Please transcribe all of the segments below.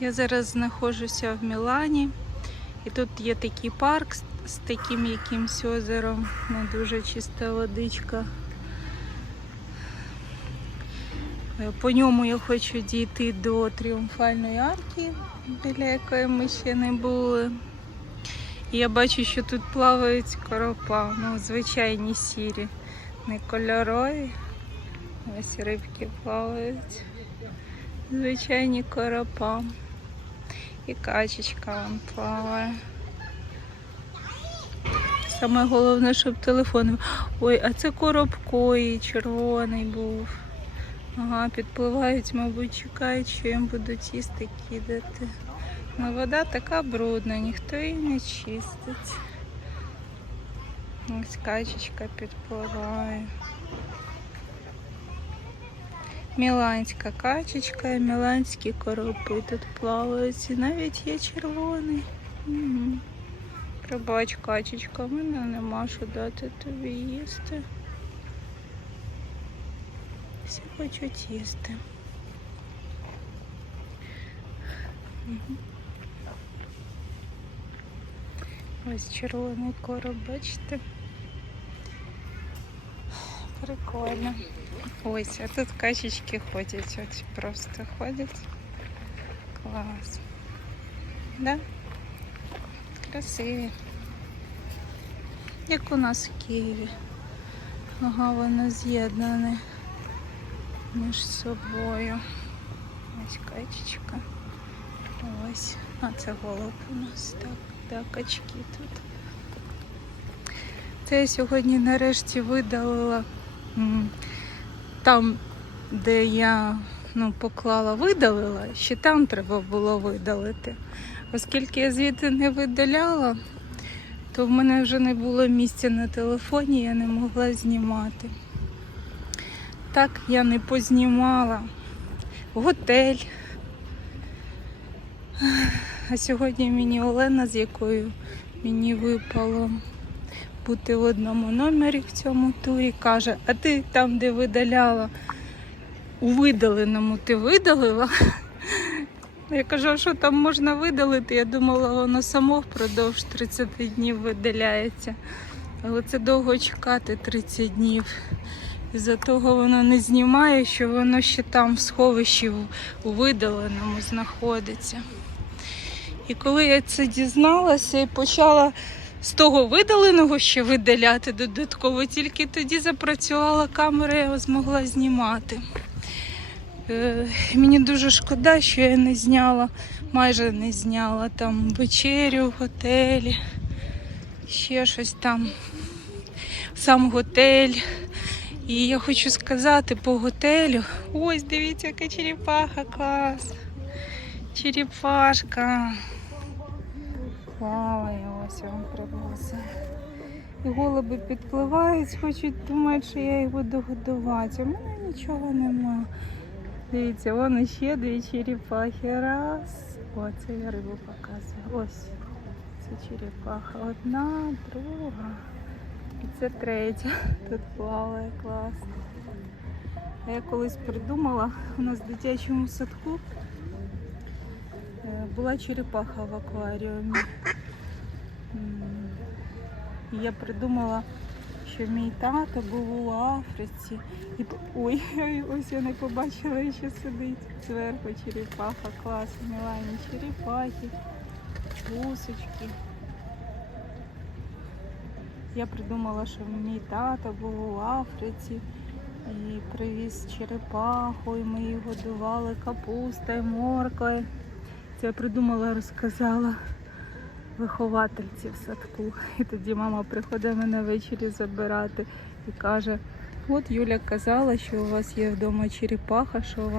Я зараз знаходжуся в Мілані, і тут є такий парк з, таким якимсь озером, не дуже чиста водичка. Е, По ньому я хочу дійти до тріумфальної арки, біля якої ми ще не були. І я бачу, що тут плавають коропа, ну, звичайні сірі, не кольорові. Ось рибки плавають. Звичайні коропа. І качечка вон плаває. Саме головне, щоб телефон. Ой, а це коробкої червоний був. Ага, підпливають, мабуть, чекають, що їм будуть їсти кидати. Ну, вода така брудна, ніхто її не чистить. Ось качечка підпливає. Міланська качечка міланські коропи тут плавають. І навіть є червоний. Угу. Пробач, качечка, в мене нема що дати тобі їсти. Всі хочуть їсти. Ось червоний короб, бачите? Прикольно. Ось, а тут качечки ходять, от просто ходять. Клас. Да? Красиві. Як у нас в Києві. Ага, воно з'єднане між собою. Ось качечка. Ось. А це голуб у нас. Так, так, качки тут. Це я сьогодні нарешті видалила там, де я ну, поклала, видалила, ще там треба було видалити. Оскільки я звідти не видаляла, то в мене вже не було місця на телефоні, я не могла знімати. Так я не познімала. Готель. А сьогодні мені Олена, з якою мені випало бути в одному номері в цьому турі, каже, а ти там, де видаляла, у видаленому ти видалила? Я кажу, а що там можна видалити? Я думала, воно само впродовж 30 днів видаляється. Але це довго чекати 30 днів. Із-за того воно не знімає, що воно ще там в сховищі у видаленому знаходиться. І коли я це дізналася і почала з того видаленого ще видаляти додатково, тільки тоді запрацювала камера, я його змогла знімати. Е, мені дуже шкода, що я не зняла, майже не зняла там вечерю в готелі, ще щось там, сам готель. І я хочу сказати по готелю. Ось, дивіться, яка черепаха, клас. Черепашка. Плаває, ось вам привозила. І голуби підпливають, хочуть думають, що я їх буду годувати. У мене нічого нема. Дивіться, вон ще дві черепахи. Раз. О, це я рибу показую. Ось. Це черепаха. Одна, друга. І це третя. Тут плаває класно. А я колись придумала, у нас в дитячому садку е, була черепаха в акваріумі. І я придумала, що мій тато був у Африці. І... Ой, ось я не побачила, що сидить зверху черепаха. Клас, Мілані черепахи, гусочки. Я придумала, що мій тато був у Африці і привіз черепаху, і ми її годували капустою, моркою. Це я придумала, розказала виховательці в садку. І тоді мама приходить мене ввечері забирати і каже: от Юля казала, що у вас є вдома черепаха, що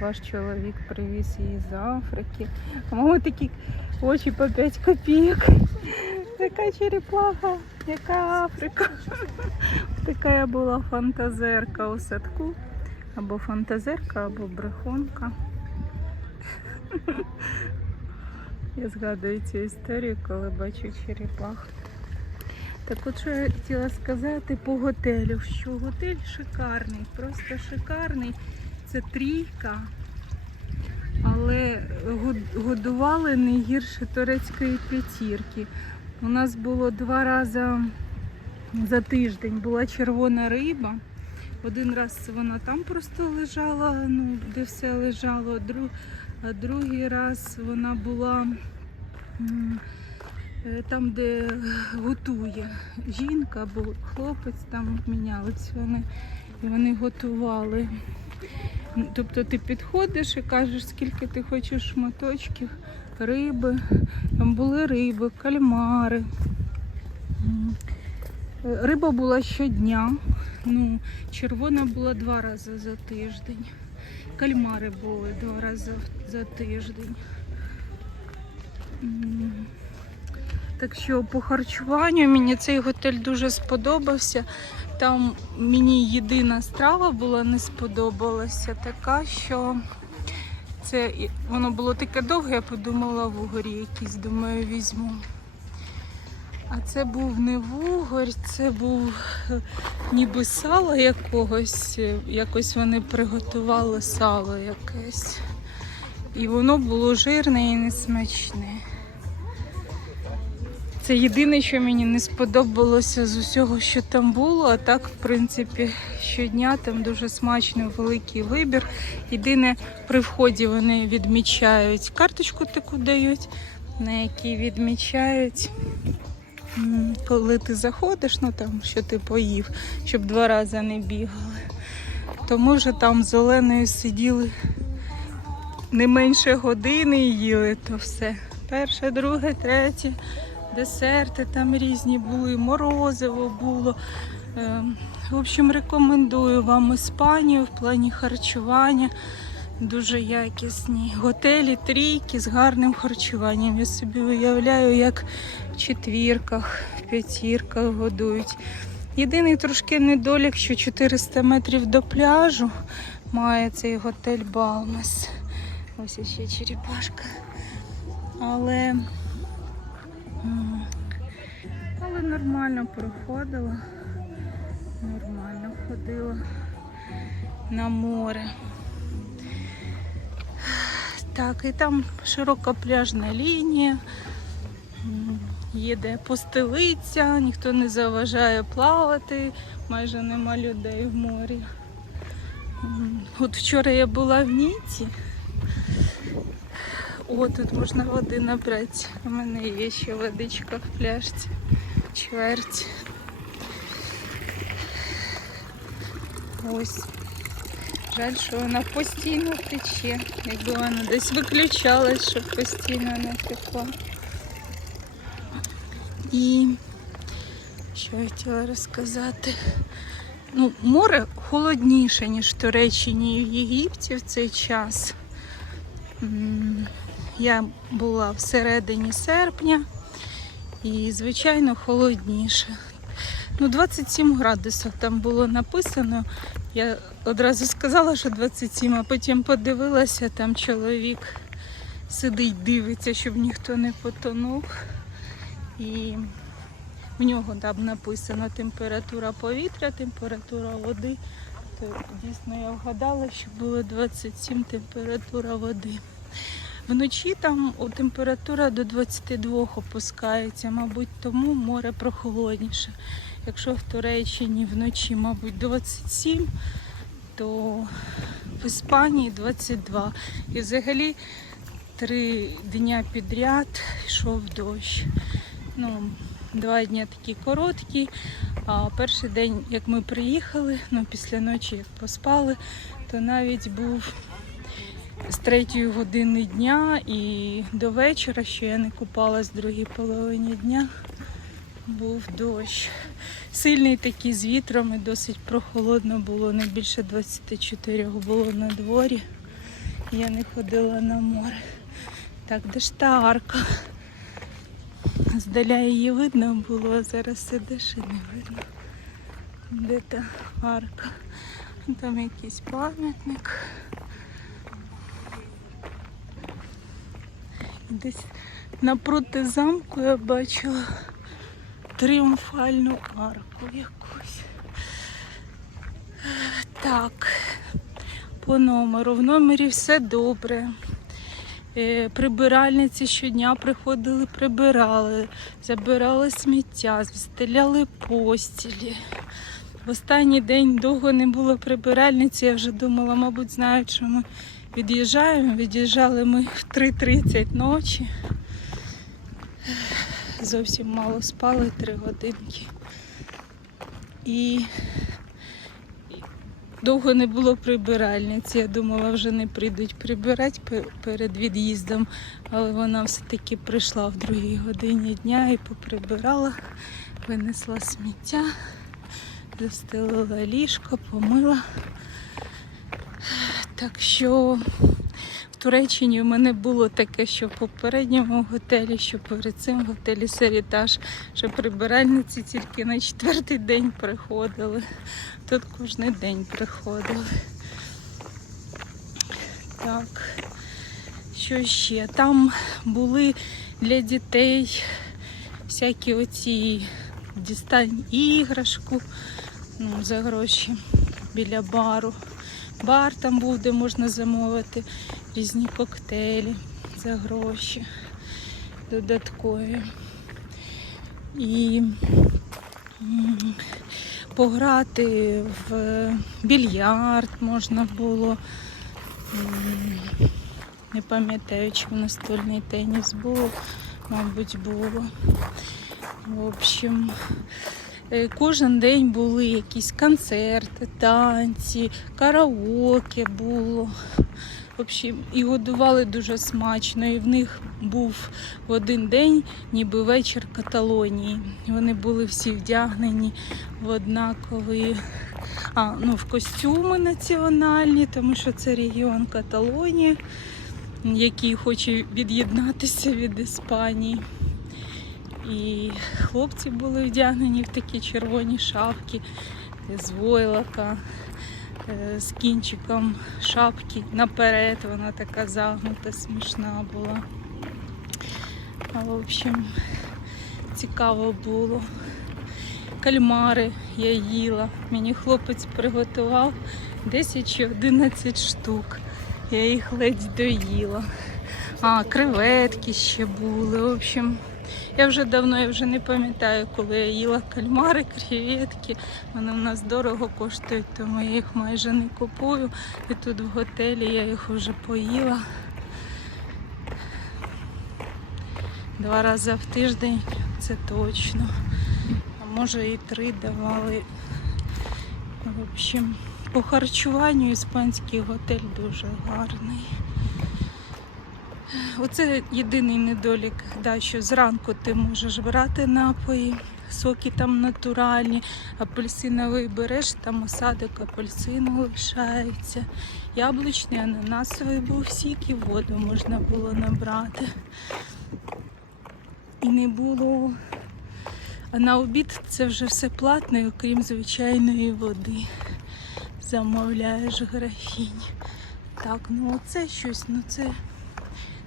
ваш чоловік привіз її з Африки. А мама такі очі по 5 копійок. Яка черепаха, яка Африка. Така я була фантазерка у садку. Або фантазерка, або брехунка. Я згадую цю історію, коли бачу черепах. Так от що я хотіла сказати по готелю, що готель шикарний, просто шикарний. Це трійка. Але годували не гірше турецької п'ятірки. У нас було два рази за тиждень була червона риба. Один раз вона там просто лежала, ну, де все лежало, друг, другий раз вона була е, там, де готує жінка або хлопець, там мінялись вони, і вони готували. Ну, Тобто ти підходиш і кажеш, скільки ти хочеш шматочків риби. Там були риби, кальмари. Риба була щодня. Ну, червона була два рази за тиждень. Кальмари були два рази за тиждень. Так що по харчуванню мені цей готель дуже сподобався. Там мені єдина страва була не сподобалася, така, що це воно було таке довге, я подумала вугорі якісь, думаю, візьму. А це був не вугорь, це був е, ніби сало якогось. Якось вони приготували сало якесь. І воно було жирне і несмачне. Це єдине, що мені не сподобалося з усього, що там було. А так, в принципі, щодня там дуже смачно великий вибір. Єдине, при вході вони відмічають карточку таку дають, на якій відмічають, коли ти заходиш, ну там що ти поїв, щоб два рази не бігали. То ми вже там з Оленою сиділи не менше години і їли то все. Перше, друге, третє десерти там різні були, морозиво було. Ем, В общем, рекомендую вам Іспанію в плані харчування. Дуже якісні. Готелі трійки з гарним харчуванням. Я собі уявляю, як в четвірках, в п'ятірках годують. Єдиний трошки недолік, що 400 метрів до пляжу має цей готель Балмес. Ось ще черепашка. Але Але нормально проходила. Нормально ходила на море. Так, і там широка пляжна лінія. Є де постелиться, ніхто не заважає плавати, майже нема людей в морі. От вчора я була в Ніці. О, тут можна води набрати. У мене є ще водичка в пляшці. Чверть. Ось. Жаль, що вона постійно тече. Якби вона десь виключалась, щоб постійно не текла. І що я хотіла розказати? Ну, море холодніше, ніж в Туреччині і в Єгипті в цей час. Я була всередині серпня і, звичайно, холодніше. Ну, 27 градусів там було написано. Я одразу сказала, що 27, а потім подивилася, там чоловік сидить, дивиться, щоб ніхто не потонув. І в нього там написано температура повітря, температура води. То дійсно я вгадала, що було 27 температура води. Вночі там температура до 22 опускається, мабуть, тому море прохолодніше. Якщо в Туреччині вночі, мабуть, 27, то в Іспанії 22. І взагалі три дня підряд йшов дощ. Ну, два дні такі короткі. А перший день, як ми приїхали, ну після ночі як поспали, то навіть був з третьої години дня і до вечора, що я не купалась в другій половині дня, був дощ. Сильний такий з вітром і досить прохолодно було, не більше 24 було на дворі. Я не ходила на море. Так, де ж та арка? Здаля її видно було, а зараз сидиш і не видно. Де та арка? Там якийсь пам'ятник. Десь напроти замку я бачила тріумфальну арку якусь. Так, по номеру. В номері все добре. Е, Прибиральниці щодня приходили, прибирали, забирали сміття, застеляли постілі. В останній день довго не було прибиральниці. Я вже думала, мабуть, знають, що ми від'їжджаємо. Від'їжджали ми в 3.30 ночі. Зовсім мало спали, три годинки. І довго не було прибиральниці. Я думала, вже не прийдуть прибирати перед від'їздом, але вона все-таки прийшла в другій годині дня і поприбирала, винесла сміття, застелила ліжко, помила. Так що Туреччині в мене було таке, що в попередньому готелі, що перед цим готелі Серітаж, що прибиральниці тільки на четвертий день приходили. Тут кожен день приходили. Так, що ще? Там були для дітей всякі оці дістань іграшку ну, за гроші біля бару. Бар там був, де можна замовити різні коктейлі за гроші додаткові. І пограти в більярд можна було. Не пам'ятаю, чи настольний теніс було, мабуть, було. В общем, е, кожен день були якісь концерти, танці, караоке було. В общем, і годували дуже смачно. І в них був в один день ніби вечір Каталонії. Вони були всі вдягнені в однакові а, ну, в костюми національні, тому що це регіон Каталонії, який хоче від'єднатися від Іспанії. І хлопці були вдягнені в такі червоні шапки з войлока, з кінчиком шапки наперед. Вона така загнута, смішна була. А, в общем, цікаво було. Кальмари я їла. Мені хлопець приготував 10 чи 11 штук. Я їх ледь доїла. А, креветки ще були. В общем, я вже давно я вже не пам'ятаю, коли я їла кальмари, креветки. Вони в нас дорого коштують, тому я їх майже не купую. І тут в готелі я їх вже поїла. Два рази в тиждень, це точно. А може і три давали. В общем, по харчуванню іспанський готель дуже гарний. Оце єдиний недолік, да, що зранку ти можеш брати напої, соки там натуральні, апельсиновий береш, там осадок апельсину лишається. Яблучний, ананасовий був сік і воду можна було набрати. І не було. А на обід це вже все платне, окрім звичайної води. Замовляєш графінь. Так, ну оце щось, ну це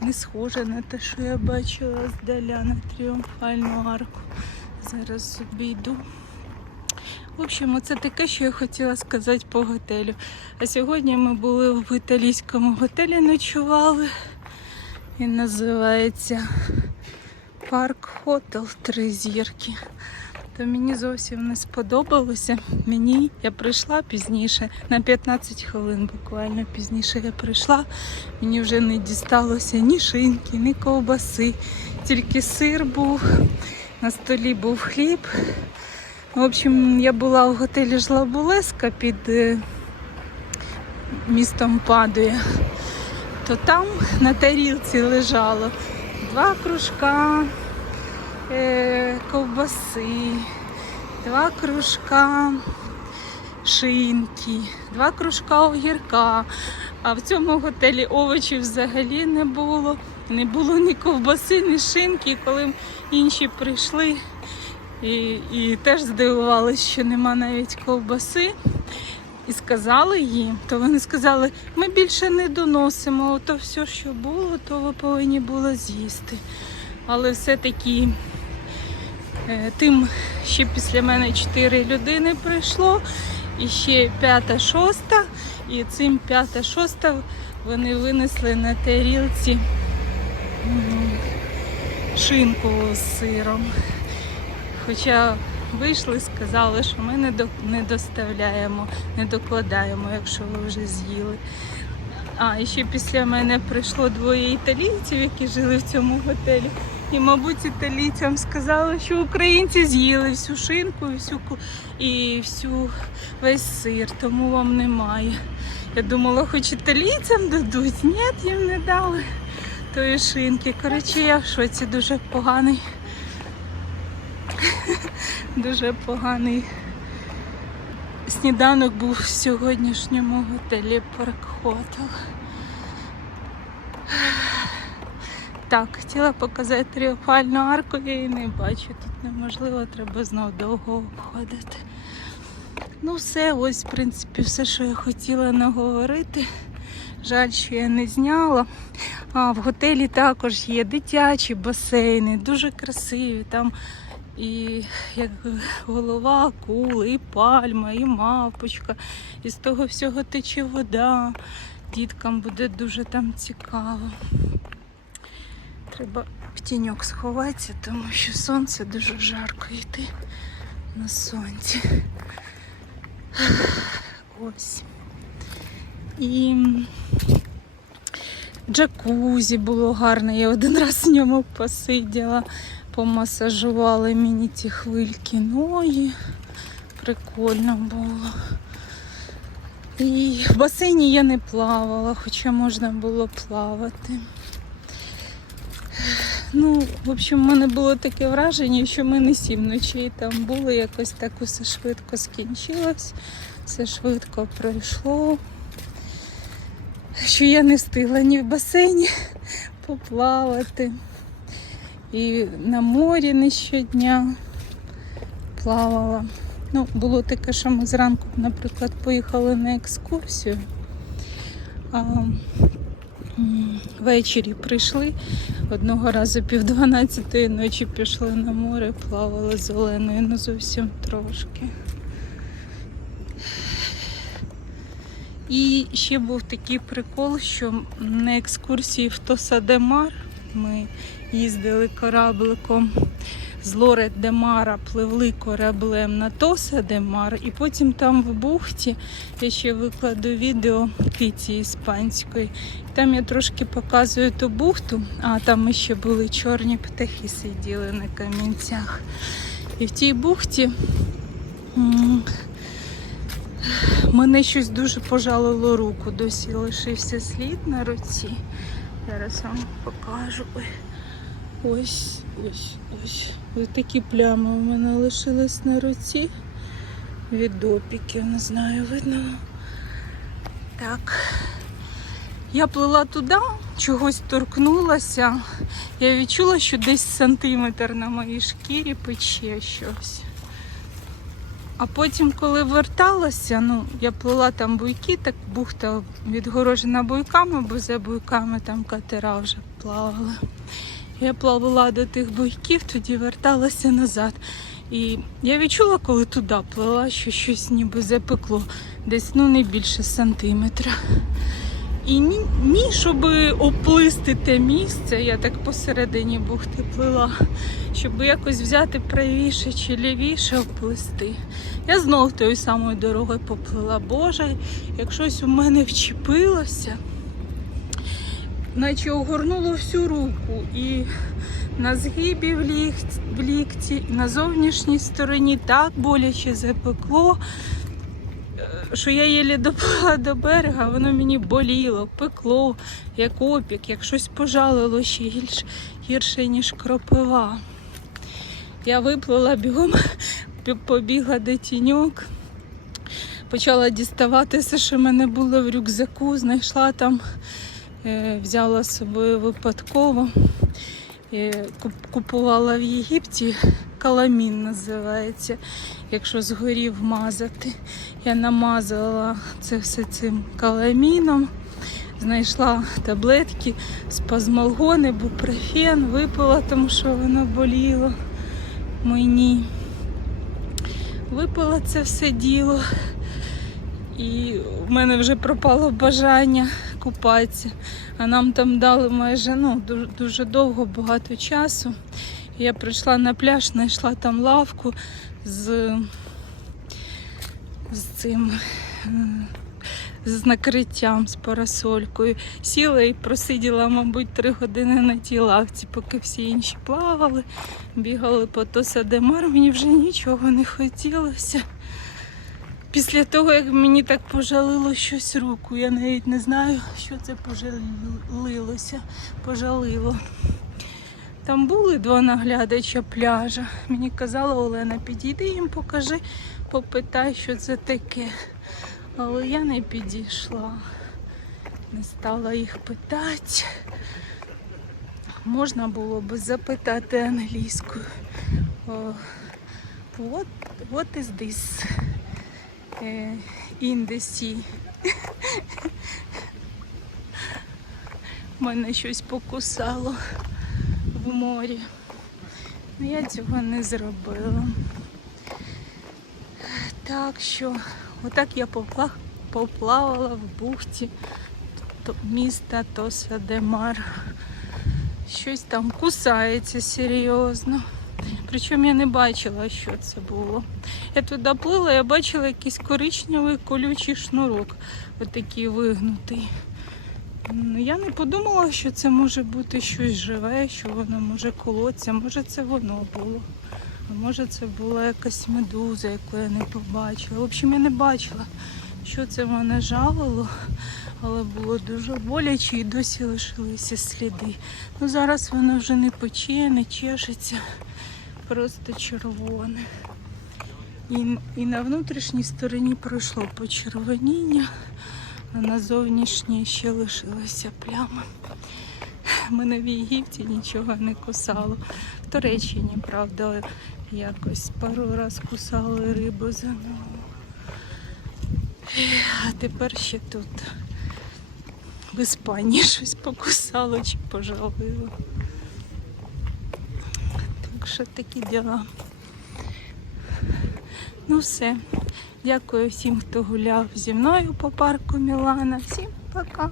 не схоже на те, що я бачила здаля на тріумфальну арку. Зараз обійду. В общем, це таке, що я хотіла сказати по готелю. А сьогодні ми були в італійському готелі, ночували. Він називається Парк Хотел Три зірки. То мені зовсім не сподобалося. Мені я прийшла пізніше, на 15 хвилин буквально пізніше я прийшла. Мені вже не дісталося ні шинки, ні ковбаси, тільки сир був, на столі був хліб. В общем, я була в готелі Жлабулеска під е, містом Падуя. То там на тарілці лежало два кружка ковбаси, два кружка шинки, два кружка огірка. А в цьому готелі овочів взагалі не було. Не було ні ковбаси, ні шинки. Коли інші прийшли і, і теж здивувалися, що нема навіть ковбаси. І сказали їм, то вони сказали, ми більше не доносимо, то все, що було, то ви повинні були з'їсти. Але все-таки е, тим ще після мене чотири людини прийшло, і ще п'ята, шоста, і цим п'ята, шоста вони винесли на тарілці шинку з сиром. Хоча вийшли, сказали, що ми не доставляємо, не докладаємо, якщо ви вже з'їли. А, і ще після мене прийшло двоє італійців, які жили в цьому готелі. І, мабуть, італійцям сказали, що українці з'їли всю шинку і всю, і всю весь сир, тому вам немає. Я думала, хоч італійцям дадуть. Ні, їм не дали тої шинки. Коротше, я в шоці дуже поганий. Дуже поганий сніданок був в сьогоднішньому готелі Парк Хотел. Так, хотіла показати тріумфальну арку, я її не бачу. Тут неможливо, треба знов довго обходити. Ну, все, ось, в принципі, все, що я хотіла наговорити. Жаль, що я не зняла. А в готелі також є дитячі басейни, дуже красиві. Там і як голова, акули, і пальма, і мавпочка. І з того всього тече вода. Діткам буде дуже там цікаво. Треба в тіньок сховатися, тому що сонце дуже жарко йти на сонці. Ось. І джакузі було гарне. Я один раз в ньому посиділа, помасажували мені ці хвильки ноги. Прикольно було. І в басейні я не плавала, хоча можна було плавати. Ну, в общем, в мене було таке враження, що ми не сім ночей там були, якось так усе швидко скінчилось, все швидко пройшло. Що я не встигла ні в басейні поплавати. І на морі не щодня плавала. Ну, було таке, що ми зранку, наприклад, поїхали на екскурсію. А ввечері прийшли. Одного разу пів дванадцятої ночі пішли на море, плавали з Оленою, ну зовсім трошки. І ще був такий прикол, що на екскурсії в Тоса-де-Мар ми їздили корабликом з Лорет де пливли кораблем на Тоса де Мар, і потім там в бухті я ще викладу відео киті іспанської. Там я трошки показую ту бухту, а там ще були чорні птахи сиділи на камінцях. І в тій бухті мене щось дуже пожалило руку. Досі лишився слід на руці. Зараз вам покажу. Ось, ось, ось. Ось такі плями у мене лишились на руці. Від опіків, не знаю, видно. Так. Я плила туди, чогось торкнулася. Я відчула, що десь сантиметр на моїй шкірі пече щось. А потім, коли верталася, ну, я плила там буйки, так бухта відгорожена буйками, бо за буйками там катера вже плавали. Я плавала до тих буйків, тоді верталася назад. І я відчула, коли туди плила, що щось ніби запекло, десь ну не більше сантиметра. І ні, ні, щоб оплисти те місце, я так посередині бухти плила, щоб якось взяти правіше чи лівіше оплисти. Я знов тою самою дорогою поплила. Боже, як щось у мене вчепилося, наче огорнуло всю руку. І на згибі в лікті, в лікті, і на зовнішній стороні так боляче запекло що я єлі доплила до берега, воно мені боліло, пекло, як опік, як щось пожалило ще гірше, гірше ніж кропива. Я виплила бігом, побігла до тіньок, почала діставати все, що в мене було в рюкзаку, знайшла там, е, взяла з собою випадково. Е, Купувала в Єгипті, каламін називається, якщо згорів мазати. Я намазала це все цим каламіном, знайшла таблетки, спазмалгон, ібупрофен, випила, тому що воно боліло мені. Випила це все діло. І в мене вже пропало бажання купатися. А нам там дали майже ну, дуже, довго, багато часу. Я прийшла на пляж, знайшла там лавку з, з цим. З накриттям, з парасолькою. Сіла і просиділа, мабуть, три години на тій лавці, поки всі інші плавали, бігали по Тосадемар. Мені вже нічого не хотілося. Після того, як мені так пожалило щось руку, я навіть не знаю, що це пожалилося, пожалило. Там були два наглядача пляжа. Мені казала Олена, підійди їм, покажи, попитай, що це таке. Але я не підійшла, не стала їх питати. Можна було би запитати англійською. What, what is this? In the sea. Мене щось покусало в морі. Ну, я цього не зробила. Так що, отак я поплавала в бухті міста Тоса де Мар. Щось там кусається серйозно. Причому я не бачила, що це було. Я туди плила, я бачила якийсь коричневий колючий шнурок, отакий вигнутий. Ну, Я не подумала, що це може бути щось живе, що воно може колоться. Може це воно було. А може це була якась медуза, яку я не побачила. В общем, я не бачила, що це мене жалило, але було дуже боляче і досі лишилися сліди. Ну зараз воно вже не пече, не чешеться, просто червоне. І, і на внутрішній стороні пройшло почервоніння, а на зовнішній ще лишилася пляма. Мене в Єгипті нічого не кусало. В Туреччині, правда, якось пару раз кусали рибу за ногу. А тепер ще тут в Іспанії щось покусало чи пожалило. Так що такі діла. Ну все. Дякую всім, хто гуляв зі мною по парку Мілана. Всім пока!